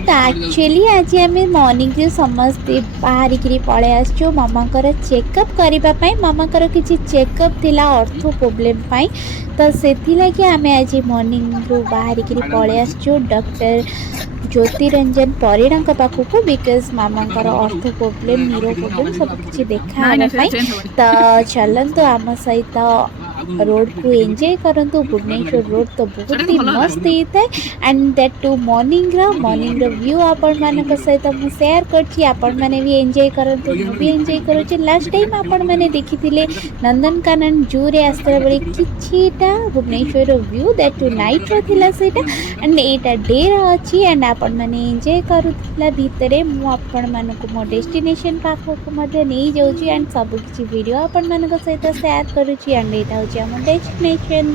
तो एक्चुअली आज आम मॉर्निंग समस्ते बाहर पलि आसचु मामाकर चेकअप करने। मामाकर किसी चेकअप थिला अर्थ प्रोब्लेम पाई तो से आम आज मॉर्निंग रू बाहर पलि आसचु डॉक्टर ज्योतिरंजन परिड़ा पाखक बिकज मामाकर अर्थ प्रोब्लेम न्यूरो प्रोब्लेम सब किसी देखा तो चलतु आम सहित रोड को एंजॉय करंतु। भुवनेश्वर रोड तो बहुत ही मस्त होता है and that too morning view आपण मान सहित मुझे शेयर करछि। आपण माने भी एंजॉय करंतु मु भी एंजॉय करूछि। लास्ट टाइम आपण माने देखिथिले नंदनकानन जू रे आस्तर बळे किछिटा Bhubaneswar view that tonight रो थिला सेटा एंड एटा डे रो अछि एंड आपण माने एंजॉय करूथिला भितरे मु आपण मानको मो डेस्टिनेशन पाखक मध्ये नै जाउछि एंड सब किछि वीडियो आपण मानको सहित शेयर करूछि एंड एटा होछि हमर डेस्टिनेशन।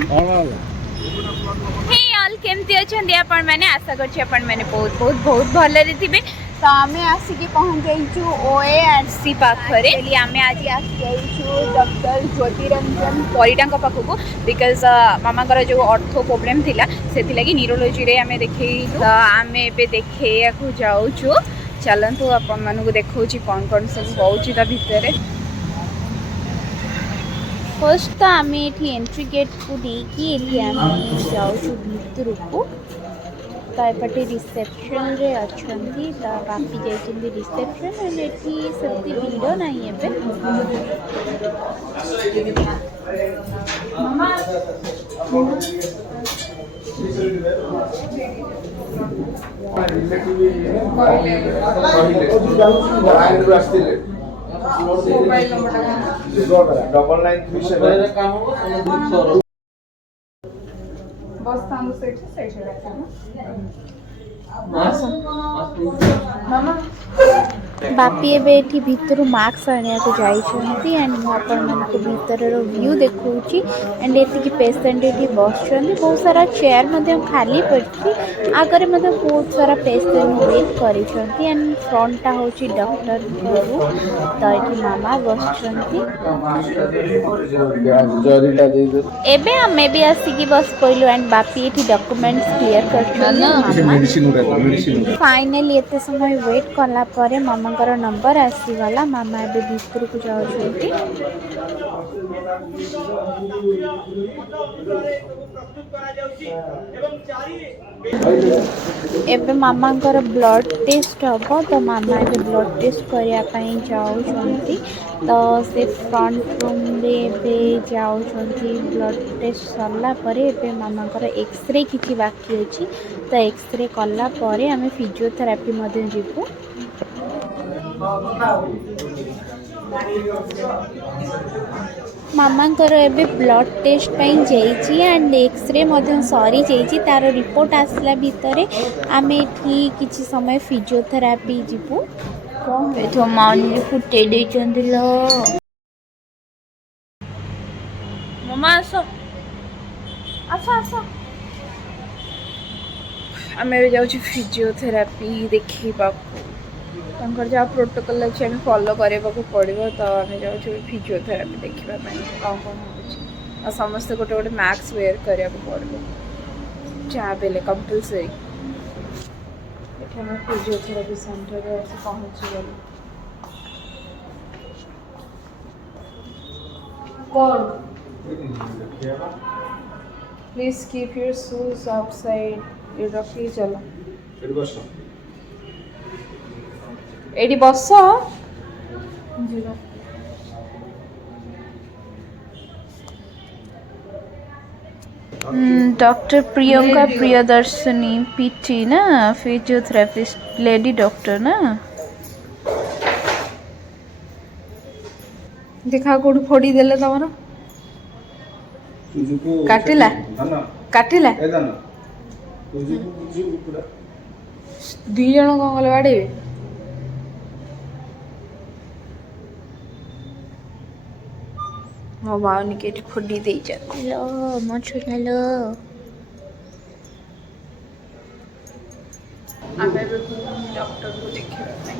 हे ऑल केमती अछंदी आपण माने आशा करछि आपण माने बहुत बहुत बहुत भले रे थिबे। तो आमे आसिकी पहुंच जाइछु ओएआरसी पाखरे। चली आमे आज आसी जाइछु डॉक्टर ज्योतिरंजन परिड़ा पाखक बिकज मामाकर जो ऑर्थो प्रॉब्लम थिला सेथि लागि न्यूरोलॉजी रे आमे देखै। तो आमे एबे देखैया को जाउछु। चलंतु आपण मानको देखौछि कोन कोन सब होउछि ता भितरे। फर्स्ट तो आम ये एंट्री गेट को देखिए आम जाऊँ भितर को तो एपटे रिसेप्शन रे अच्छी तो बापी जाइए रिसेप्शन एंड ये सेमती भिड़ ना डबल 937 बस तांदू सेट मामा बापी एबे भितर मास्क आने को जाइछंती एंड मु आपण मानको भितर रो व्यू देखौची एंड एति पेशेंट एठी बसछंती। बहुत सारा चेयर मध्ये खाली पड़छि आगरे मध्ये बहुत सारा पेशेंट वेट करिछंती एंड फ्रंट टा होची डॉक्टर को तो एठी मामा बसछंती। एबे हमें भी आसिकी बस पइलो एंड बापी एठी डॉक्यूमेंट्स क्लियर करछंती। फाइनली एते समय वेट कला परे मामाकर नंबर आसीगला। मामा एबे भीतर को जाउछंती। एबे मामाकर ब्लड टेस्ट हम तो मामा एबे ब्लड टेस्ट करिया पई जाउछंती। तो से फ्रंट रूम रे एबे जाउछंती। ब्लड टेस्ट सरला परे एबे मामाकर एक्सरे किछि बाकी अछि तो एक्सरे कला परे हमें फिजियोथेरापी मध्ये जीवु। मामांकर एबे ब्लड टेस्ट पाई जाइछि एंड एक्सरे मध्ये सरी जाइछि तार रिपोर्ट आसला भितरे आमे एठी किछि समय फिजियोथेरापी जीवु। कोन एठो माउनी फुटे दे चंदिलो मम्मा आसो आसो आसो आमे जाउछि फिजियोथेरापी देखिबा तंकर जहाँ प्रोटोकॉल अच्छे आम फॉलो करने को पड़ो तो आम जाऊँ फिजियोथेरापी देखा कौन कौन हो समस्त गोटे गोटे मास्क वेयर करा पड़ो जहाँ बेले कंपलसरी। ये फिजियोथेरापी सेंटर में आसी पहुँची गली। Please keep your shoes outside. ये रखी चलो एडी बस डॉक्टर प्रियंका प्रियदर्शनी पीटी ना फिजियोथेरापिस्ट लेडी डॉक्टर ना देखा कोड फोड़ी देले तमरो काटिला काटिला दी जण कोन गले बाडे मो माउनी के फुडी दे लो मो छुला लो आमे डॉक्टर को देखिबा पई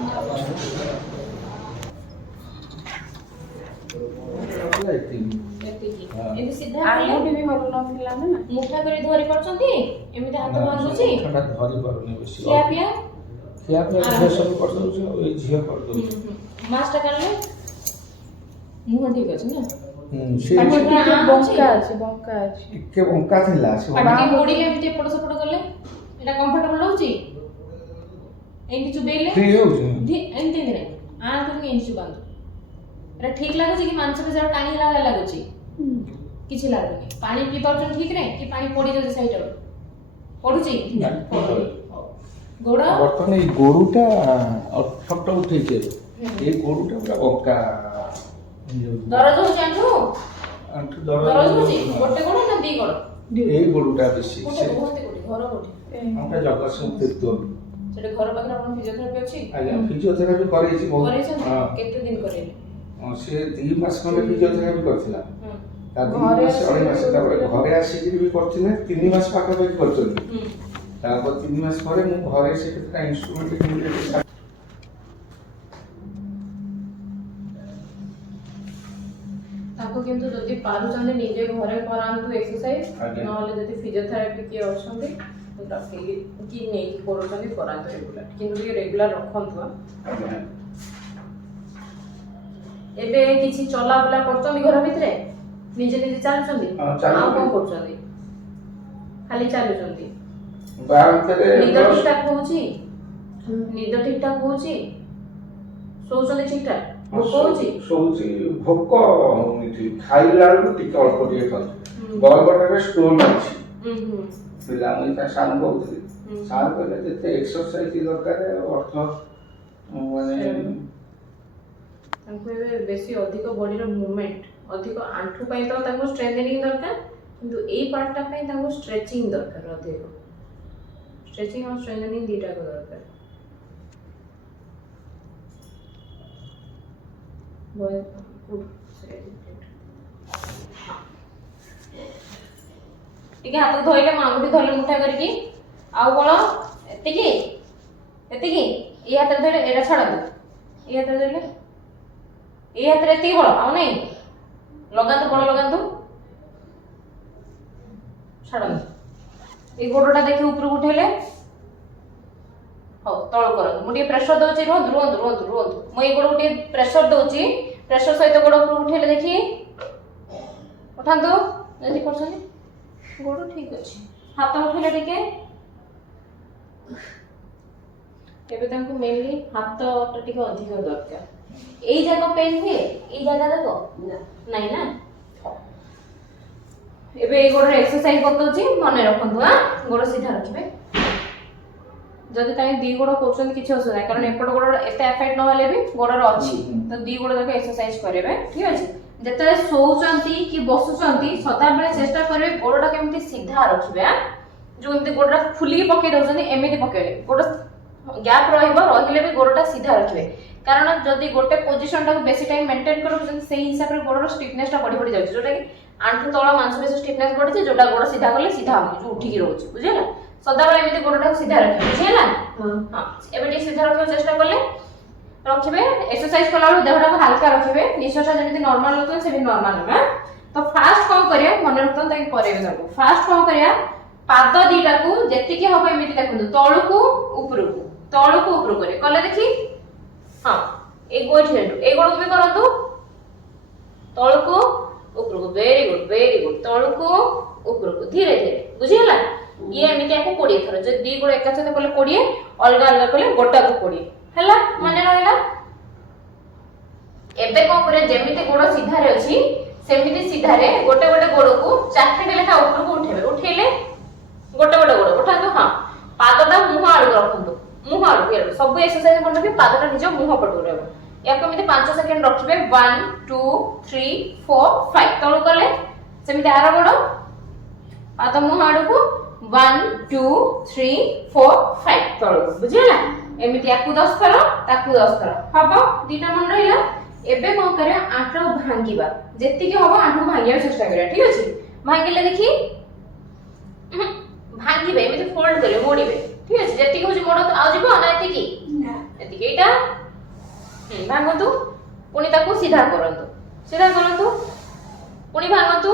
एमि सीधा आंगुठी भी भलो नथिला ना मुठा करे धरि परछंती एमिते हाथ भांगुची ठंडा धरि परने बेसी क्या पिया ଖିଆ ପିଆ ଝିଅ ସବୁ କରିଦେଉଛି ଆଉ ଏଇ ଝିଅ କରିଦେଉଛି। ମାଛଟା କାଢିଲେ ମୁହଁ ଠିକ ଅଛି ନା? ସେ ପାଟି ଟିକେ ଟିକେ ବଙ୍କା ଅଛି ବଙ୍କା ଅଛି। ଟିକେ ବଙ୍କା ଥିଲା ସେ ପାଟି ଟିକେ ମୋଡ଼ିଲେ ଏମିତି ଏପଟ ସେପଟ କଲେ ଏଇଟା କମ୍ଫର୍ଟେବଲ ରହୁଛି? ଏମିତି ଚୁବେଇଲେ ଫ୍ରି ହେଉଛି। ଏମିତି ଏମିତି ନାହିଁ କରିକି ଏମିତି ଚୁବାନ୍ତୁ। ଏଇଟା ଠିକ ଲାଗୁଛି କି ମାଂସରେ ଯାହା ଟାଣି ହେଲା ଭଳିଆ ଲାଗୁଛି? କିଛି ଲାଗୁନି। ପାଣି ପିଇ ପାରୁଛନ୍ତି ଠିକ ରେ କି ପାଣି ପଡି ଯାଉଛି ସାଇଡ ଆଡୁ? ପଡୁଛି? ଗୋଡ ବର୍ତ୍ତମାନ ଏଇ ଗୋଡୁଟା ଫଟୋ ଉଠେଇଛି ଏଇ ଗୋଡୁଟା ପୁରା ବଙ୍କା ଦରଜ ହଉଛି ଆଣ୍ଠୁ? ଆଣ୍ଠୁ ଦରଜ ହଉଛି? ଗୋଟେ ଗୋଡ ନା ଦି ଗୋଡ? ଏଇ ଗୋଡୁଟା ବେଶୀ କୋଉଠି ରୁହନ୍ତି କୋଉଠି? ଘର କୋଉଠି? ଆମର ଜଗତସିଂହ ତୀର୍ଥ। ସେଠି ଘର ପାଖରେ ଆପଣ ଫିଜିଓଥେରାପି ଅଛି? ଆଜ୍ଞା ଫିଜିଓଥେରାପି କରେଇଛି ବହୁତ। କରେଇଛନ୍ତି? କେତେ ଦିନ କରେଇଲେ? ସେ 2 ମାସ ଖଣ୍ଡେ ଫିଜିଓଥେରାପି କରିଥିଲା। ତା 2 ମାସ 2.5 ମାସ ତାପରେ ଘରେ ଆସିକିରି ବି କରିଥିଲେ 3 ମାସ ପାଖାପାଖି କରିଛନ୍ତି। ତାପରେ 3 ମାସ ପରେ ମୁଁ ଘରେ ସେ କେତେଟା ଇନଷ୍ଟ୍ରୁମେଣ୍ଟ କିଣିଲି। ତାକୁ କିନ୍ତୁ ଯଦି ପାରୁଛନ୍ତି ନିଜେ ଘରେ କରାନ୍ତୁ ଏକ୍ସରସାଇଜ, ନହେଲେ ଯଦି ଫିଜିଓଥେରାପି କିଏ ଅଛନ୍ତି ଡାକିକି କି ନେଇକି କରୁଛନ୍ତି କରାନ୍ତୁ ରେଗୁଲାର, କିନ୍ତୁ ଟିକେ ରେଗୁଲାର ରଖନ୍ତୁ। ଏବେ କିଛି ଚଲାବୁଲା କରୁଛନ୍ତି ଘର ଭିତରେ? ନିଜେ ନିଜେ ଚାଲୁଛନ୍ତି? ଆଉ କଣ କରୁଛନ୍ତି? ଖାଲି ଚାଲୁଛନ୍ତି? ନିଦ ଠିକ ଠାକ ହଉଛି? ନିଦ ଠିକ ଠାକ ହଉଛି? ଶୋଉଛନ୍ତି ଠିକ ଠାକ? ଭୋକ ହଉଛି? ଶୋଉଛି, ଭୋକ ହଉନି ଠିକ। ଖାଇଲା ବେଳକୁ ଟିକେ ଅଳ୍ପ ଟିକେ ଖାଉଛି। ଗର୍ଭଟାରେ ଷ୍ଟୋନ୍ ଅଛି। ପିଲା ମୁଁ ତା ସାର୍ କହୁଥିଲି, ସାର୍ କହିଲେ ଯେତେ ଏକ୍ସରସାଇଜ ଦରକାର ଅର୍ଥ ମାନେ ତାଙ୍କୁ ଏବେ ବେଶୀ ଅଧିକ ବଡିର ମୁଭମେଣ୍ଟ, ଅଧିକ ଆଣ୍ଠୁ ପାଇଁ ତ ତାଙ୍କୁ ଷ୍ଟ୍ରେନ୍ଥେନିଂ ଦରକାର, କିନ୍ତୁ ଏଇ ପାର୍ଟଟା ପାଇଁ ତାଙ୍କୁ ଷ୍ଟ୍ରେଚିଂ ଦରକାର। ଅଧିକ ଷ୍ଟ୍ରେଚିଂ ଆଉ ଷ୍ଟ୍ରେନ୍ଥେନିଂ ଦୁଇଟାକ ଦରକାର। ଟିକେ ହାତ ଧୋଇଲେ ମୁଁ ଆଙ୍ଗୁଠି ଧରିଲେ ମୁଠା କରିକି, ଆଉ କଣ ଏତିକି ଏତିକି, ଏଇ ହାତରେ ଧରିଲେ ଏଇଟା ଛାଡ଼ନ୍ତୁ, ଏଇ ହାତରେ ଧରିଲେ ଏଇ ହାତରେ ଏତିକି ବଳ, ଆଉ ନାଇଁ ଲଗାନ୍ତୁ, ବଳ ଲଗାନ୍ତୁ, ଛାଡ଼ନ୍ତୁ। ଏଇ ଗୋଡ଼ଟା ଦେଖି ଉପରକୁ ଉଠେଇଲେ, ହଉ ତଳକୁ କରନ୍ତୁ। ମୁଁ ଟିକେ ପ୍ରେସର ଦଉଛି, ରୁହନ୍ତୁ ରୁହନ୍ତୁ ରୁହନ୍ତୁ ରୁହନ୍ତୁ। ମୁଁ ଏଇ ଗୋଡ଼କୁ ଟିକେ ପ୍ରେସର ଦଉଛି, ପ୍ରେସର ସହିତ ଗୋଡ଼ ଉପରକୁ ଉଠେଇଲେ ଦେଖି, ଉଠାନ୍ତୁ। ଯଦି କରୁଛନ୍ତି ଗୋଡ଼ ଠିକ ଅଛି, ହାତ ଉଠେଇଲେ ଟିକେ। ଏବେ ତାଙ୍କୁ ମେନଲି ହାତଟା ଟିକେ ଅଧିକ ଦରକାର। ଏଇ ଜାଗ ପେନ୍ ହୁଏ? ଏଇ ଜାଗା ଯାକ ନାଇଁ ନା? ଏବେ ଏଇ ଗୋଡ଼ର ଏକ୍ସରସାଇଜ ବତାଉଛି, ମନେ ରଖନ୍ତୁ। ଗୋଡ଼ ସିଧା ରଖିବେ। ଯଦି ତାଙ୍କେ ଦି ଗୋଡ଼ କରୁଛନ୍ତି କିଛି ଅସୁବିଧା ନାହିଁ, କାରଣ ଏପଟ ଗୋଡ଼ର ଏତେ ଏଫେକ୍ଟ ନହେଲେ ବି ଗୋଡ଼ର ଅଛି, ତ ଦି ଗୋଡ଼ ଯାକ ଏକ୍ସରସାଇଜ କରିବେ। ଠିକ ଅଛି? ଯେତେବେଳେ ଶୋଉଛନ୍ତି କି ବସୁଛନ୍ତି ସଦାବେଳେ ଚେଷ୍ଟା କରିବେ ଗୋଡ଼ଟା କେମିତି ସିଧା ରଖିବେ। ଯୋଉ ଏମିତି ଗୋଡ଼ଟା ଖୋଲିକି ପକେଇ ଦଉଛନ୍ତି ଏମିତି ପକେଇବେ, ଗୋଡ଼ ଗ୍ୟାପ୍ ରହିବ, ରହିଲେ ବି ଗୋଡ଼ଟା ସିଧା ରଖିବେ। କାରଣ ଯଦି ଗୋଟେ ପୋଜିସନଟାକୁ ବେଶୀ ଟାଇମ୍ ମେଣ୍ଟେନ୍ କରୁଛନ୍ତି ସେଇ ହିସାବରେ ଗୋଡ଼ର ଷ୍ଟିଫନେସଟା ବଢ଼ି ବଢ଼ି ଯାଉଛି, ଯୋଉଟା କି ଆଣ୍ଠୁ ତଳ ମାଂସପେଶୀ ଷ୍ଟିଫନେସ ବଢିଛି, ଯୋଉଟା ଗୋଡ଼ ସିଧା କଲେ ସିଧା ହଉଛି, ଯୋଉ ଉଠିକି ରହୁଛି। ବୁଝିଲା? ସଦାବେଳେ ଏମିତି ଗୋଡ଼ଟାକୁ ସିଧା ରଖିବେ। ବୁଝିଲା? ହଁ। ଏବେ ଟିକେ ସିଧା ରଖିବାକୁ ଚେଷ୍ଟା କଲେ ରଖିବେ। ଏକ୍ସରସାଇଜ କଲାବେଳକୁ ଦେହଟାକୁ ହାଲକା ରଖିବେ, ନିଶ୍ୱାସଟା ଯେମିତି ନର୍ମାଲ ରହୁଥିବ ସେମିତି ନର୍ମାଲ ନେବେ। ତ ଫାଷ୍ଟ କ'ଣ କରିବା ମନେ ରଖନ୍ତୁ, ତାକୁ କରେଇବେ ସବୁ। ଫାଷ୍ଟ କ'ଣ କରିବା, ପାଦ ଦିଟାକୁ ଯେତିକି ହବ ଏମିତି ଦେଖନ୍ତୁ, ତଳକୁ ଉପରକୁ, ତଳକୁ ଉପରକୁ କରିବେ। କଲେ ଦେଖି, ହଁ ଏଇ ଗୋଇଠି ଏଇ ଗୋଡ଼କୁ ବି କରନ୍ତୁ, ତଳକୁ ଉପରକୁ, ଭେରି ଗୁଡ ଭେରି ଗୁଡ, ତଳକୁ ଉପରକୁ, ଧୀରେ ଧୀରେ। ବୁଝିଗଲା? ଇଏ ଏମିତି ଆକୁ 20 ଥର, ଯଦି ଦି ଗୋଡ଼ ଏକା ସହିତ କଲେ 20, ଅଲଗା ଅଲଗା କଲେ ଗୋଟାକୁ 20 ହେଲା, ମନେ ରହିଲା? ଏବେ କ'ଣ କରିବା, ଯେମିତି ଗୋଡ଼ ସିଧାରେ ଅଛି ସେମିତି ସିଧାରେ ଗୋଟେ ଗୋଟେ ଗୋଡ଼କୁ 4 ଲେଖା ଉପରକୁ ଉଠେଇବେ। ଉଠେଇଲେ ଗୋଟେ ଗୋଟେ ଗୋଡ଼ ଉଠାନ୍ତୁ। ହଁ, ପାଦଟା ମୁହଁ ଆଡ଼କୁ ରଖନ୍ତୁ, ମୁହଁ ଆଡ଼କୁ। ସବୁ ଏକ୍ସରସାଇଜ ମନେ ରଖିବେ, ପାଦଟା ନିଜ ମୁହଁ ପଟକୁ ରହିବ। ୟାକୁ ଏମିତି 5 ସେକେଣ୍ଡ ରଖିବେ। 1 2 3 4 5, ତଳକୁ କଲେ ସେମିତି ଆର ଗୋଡ଼, ପାଦ ମୁହଁ ଆଡ଼କୁ, 1 2 3 4 5 ତଳକୁ। ବୁଝିଗଲା? ଏମିତି ୟାକୁ 10 ଥର, ତାକୁ 10 ଥର ହବ। ଦିଟା ମନେ ରହିଲା। ଏବେ କ'ଣ କରିବା, ଆଣ୍ଠୁ ଭାଙ୍ଗିବା, ଯେତିକି ହବ ଆଣ୍ଠୁ ଭାଙ୍ଗିବାକୁ ଚେଷ୍ଟା କରିବା। ଠିକ ଅଛି? ଭାଙ୍ଗିଲେ ଦେଖି, ଭାଙ୍ଗିବେ, ଏମିତି ଫୋଲ୍ଡ କରିବେ, ମୋଡ଼ିବେ। ଠିକ ଅଛି? ଯେତିକି ହଉଛି ମୋଡ଼, ଆଉ ଯିବ ନା ଏତିକି? ଏତିକି। ଏଇଟା ଭାଙ୍ଗନ୍ତୁ, ପୁଣି ତାକୁ ସିଧା କରନ୍ତୁ, ସିଧା କରନ୍ତୁ, ପୁଣି ଭାଙ୍ଗନ୍ତୁ।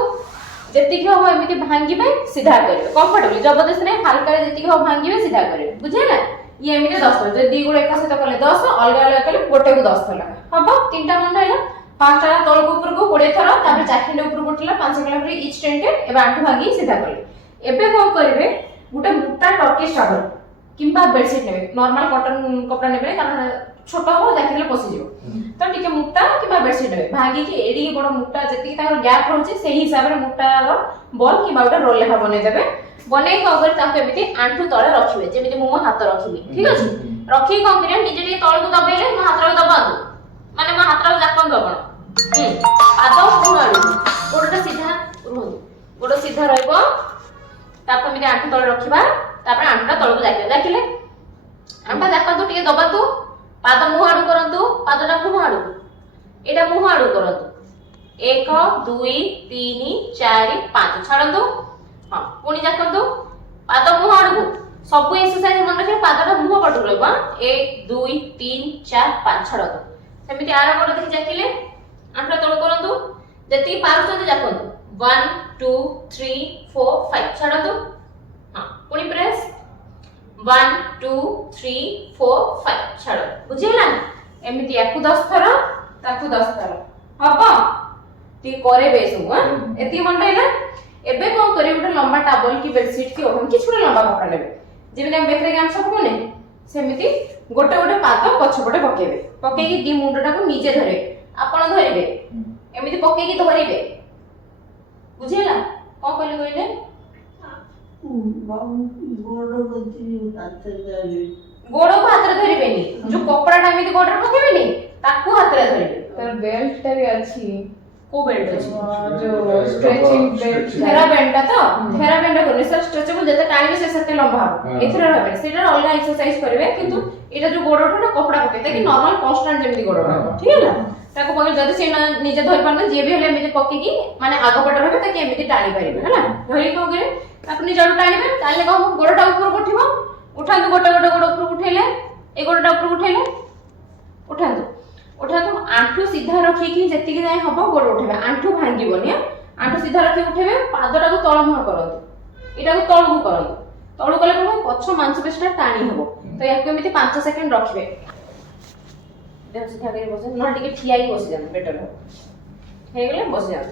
ଯେତିକି ହବ ଏମିତି ଭାଙ୍ଗିବେ, ସିଧା କରିବେ। କମ୍ଫର୍ଟେବଲି, ଜବରଦସ୍ତି ନାହିଁ, ହାଲକାରେ ଯେତିକି ହବ ଭାଙ୍ଗିବେ, ସିଧା କରିବେ। ବୁଝିଲା? ये एमती 10 थर जो दी गोड़ एक सहित कले 10 अलग अलग कले गोटे को 10 थर लगा हम तीनटा मन रहला फास्ट आला तल को ऊपर को 20 थर तापर चाखिंडे ऊपर उठला 5 किलोमीटर ईच टेंटेड एबे आंठू भागी सीधा करले एबे को करिवे गुटे मोटा टर्किश टावल किंबा बेडशीट नेबे नॉर्मल कॉटन कपड़ा नेबे कारण छोट हो जाकिले पसि जिवो तो टिके मोटा किंबा बेडशीट नेबे भागी कि एडी बड़ मोटा जति तार गैप रहउची सेही हिसाब रे मोटा रो बॉल किंबा उटा रोल लेखा बने देबे बने कगर ताको एमिति आंठू तळे रखिबे जेमिति मो हाथ रखिबी ठीक अछि रखि कोन करिया निजे टिके तळे को दबेले मो हाथ रो दबादु माने मो हाथ रो जाकन दबण पाद पुराणी गोडटा सीधा रहउ गोड सीधा रहइबो ताको एमिति आंठू तळे रखिबा तापर आंठा तळ को जाकिले आंठा जाकन टिके दबातु पाद मुह आडू करंतु पादटा मुह आडू एटा मुह आडू करंतु 1 2 3 4 5 छाडंतु हां पुनी जाकंतु पाद मुह आडू सब एक्सरसाइज मन रखे पादटा मुह पटु रहबा 1 2 3 4 5 छाडंतु सेमिति आरा गोड देखि जाकिले आंठा तळ करंतु जति पारुछंतु जाकंतु 1 2 3 4 5 छाडंतु हां पुनी प्रेस 1 2 3 4 5 छाड़ बुझिला एमिति याकु 10 थर ताकु 10 थर हबो ती करे बेसु हां एति मन रहला एबे कोन करी उठे लंबा टावल की बेडशीट की ओहन की छोटे लंबा कपड़ा लेबे जेमिति हम बेकरे गाम सब कोने सेमिति गोटे गोटे पाद पछपटे पकेबे पकेकी दी मुंडटा को नीचे धरे आपण धरिबे एमिति पकेकी धरिबे बुझिला कोन कहले कइले गोड़ को हाथ रे धरिबेनी जो कपड़ाटा एमिति गोड़ रे पकेबेनी ताकू हाथ रे धरिबे तर बेल्ट टा भी अच्छी को बेल्ट अछि जो स्ट्रेचिंग बेल्ट थेरा बेल्ट तो थेरा बेल्ट करने से स्ट्रेचेबल जते टाइम से सते लंबा हो एथरा रहबे सेटा अलग एक्सरसाइज करबे किंतु एटा जो गोड़ उठा कपड़ा पके ताकि नॉर्मल कांस्टेंट जेमिति गोड़ उठा ठीक है ना ताको पके जदी से निजे धरि पारने जे भी हले एमिति पके की माने आगो पट रहबे ताकि एमिति टाणी परिबे हैला धरि को करे ताकनि जड़ टाणीबे ताले को गोड़टा ऊपर उठिबो उठांतु गोटे गोटे गोड़ ऊपर उठेले ए गोड़टा ऊपर उठेले उठांतु उठांतु आंठू सीधा रखी कि जति के जाय हबो गोड़ उठेबे आंठू भांगीबोनी आंठू सीधा रखी उठेबे पादटा को तळ मुह करंतु एटा को तळ को करंतु तळ कले कोन पछ मांसपेशीटा टाणी हबो तो याको एमिति 5 सेकंड रखिबे देह सीधा करी बसे न टिके ठियाई बस जान बेटर हे गेले बस जान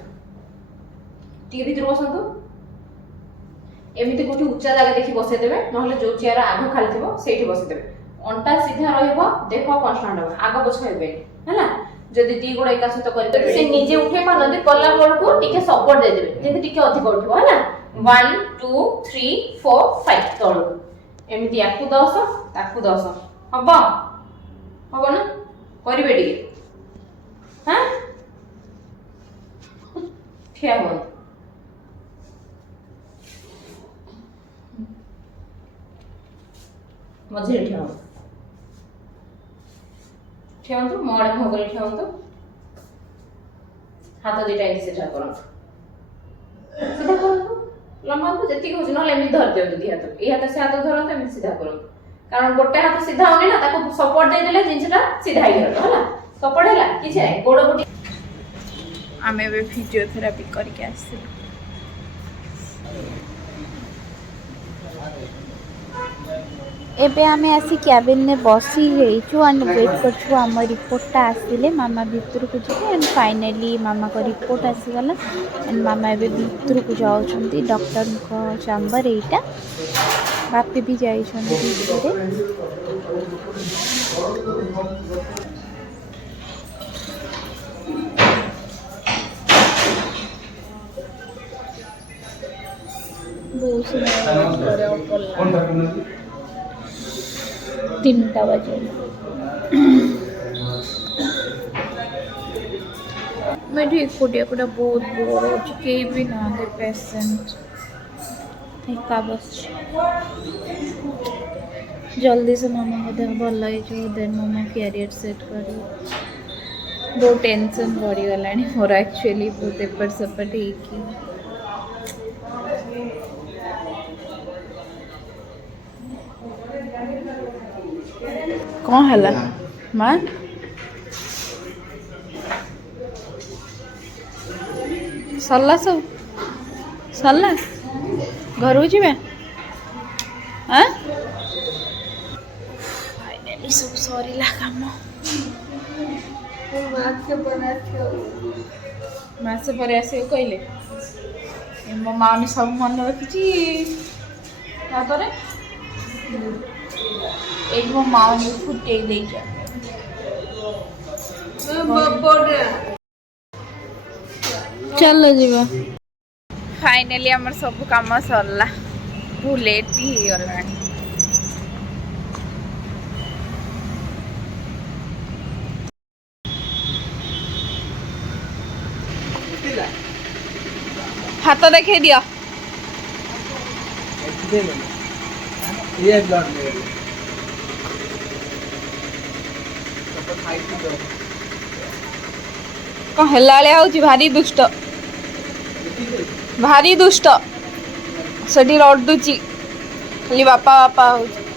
टिके भीतर बसंतु एमिति कोठी उच्चा जगह देखि बसे देबे नहले जो चेयर आगो खाली थिबो सेठी बसे देबे अंटा सीधा रहइबो देह कांस्टेंट हो आगो पछ हेबे हैला जदी दी गोड़ एका सहित करि देबे से निजे उठे पा नदी कल्ला गोड़ को टिके सपोर्ट दे देबे जेति टिके अधिक उठिबो हैला 1 2 3 4 5 तळु एमिति याकु 10 ताकु 10 हबो हबो ना करिबे टिके हां ठिया हो मझे ठिया हो ठेवंतु मोडे भोगले ठेवंतु हाथ दिटा एति सेटा करंतु सीधा करंतु लंबांतु जति होछ नले एमि धर दियंतु दी हाथ ए हाथ से हाथ धरंतु एमि सीधा करंतु कारण गोटे हाथ सीधा होनी ना ताको सपोर्ट दे देले जिंसटा सीधा ही रहला होला सपोर्ट हैला किछ नै गोड़ गोटी आमे बे फिजियोथेरापी करके आसी एबे आमे आसी कैबिन ने बसी हेचु एंड वेट करछु आम रिपोर्टटा आसिले मामा भितर को जे एंड फाइनली मामा को रिपोर्ट आसीगला एंड मामा एबे भितर को जाउछंती डॉक्टर को चैम्बर एटा बापी भी जाइछंती भितरे बहुत सुंदर 3टा बजे मैं ठीक कोटिया कोटा बहुत बोर हो चुके भी ना दे पेशेंट एका बस जल्दी से मामा को देह भल लगे देन मामा कैरियर सेट कर बहुत टेंशन बढ़ी गलानी मोर एक्चुअली बहुत एपट सेपट ही कौन हला माँ सरला सब सरला घर को जी हाँ फाइनाली सब सरीला काम मासे पर आसे कहले मो माउनी सब मन रखी एक मो माउनी फुटे दे चलो जीवा फाइनाली आमर सब काम सरला बहुत लेट भी हो गला हाथ देखे दिया कौन हेलाड़िया होची भारी दुष्ट भारी दुष्ट सेठी रडुची खाली बापा बापा होची